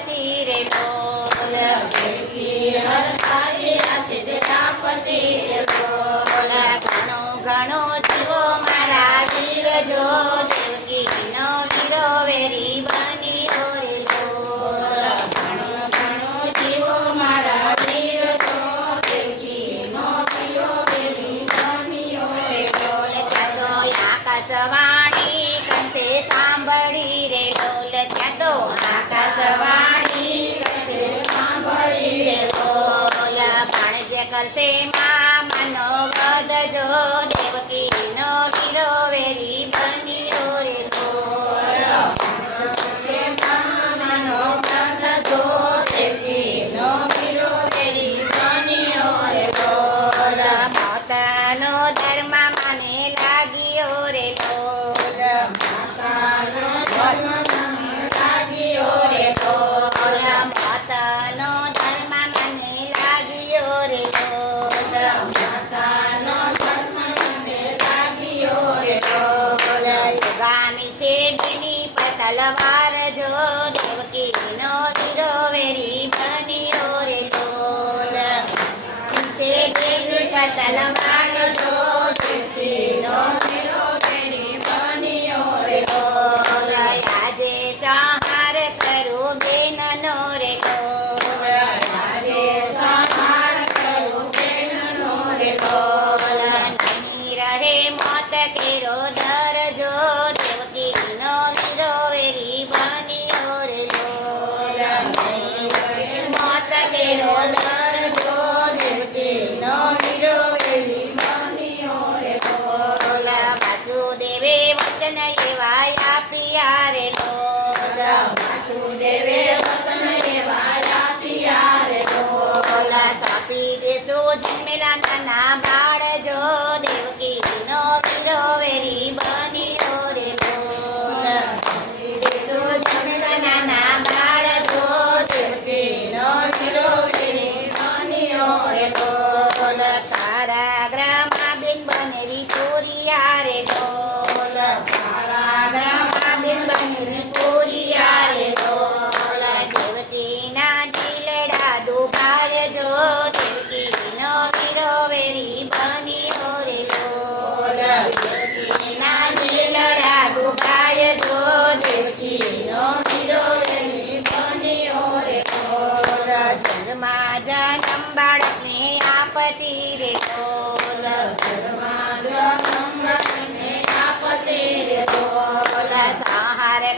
પ્રજાપતિ રે બોલ પ્રજાપતિ જીવો મારા વીર જો દેવકીનો જીરો વેરી બની મારા વીર જો same. વચન બાળ જો દેવકી નો પીરો વેરી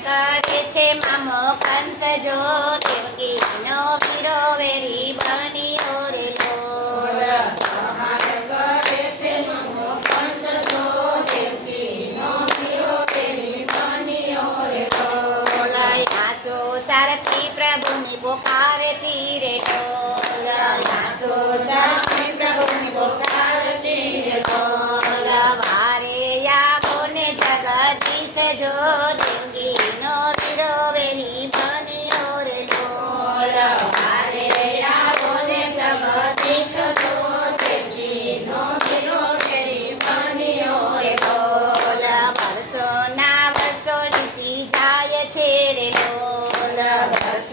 કરે છે મામો કંસ જોત.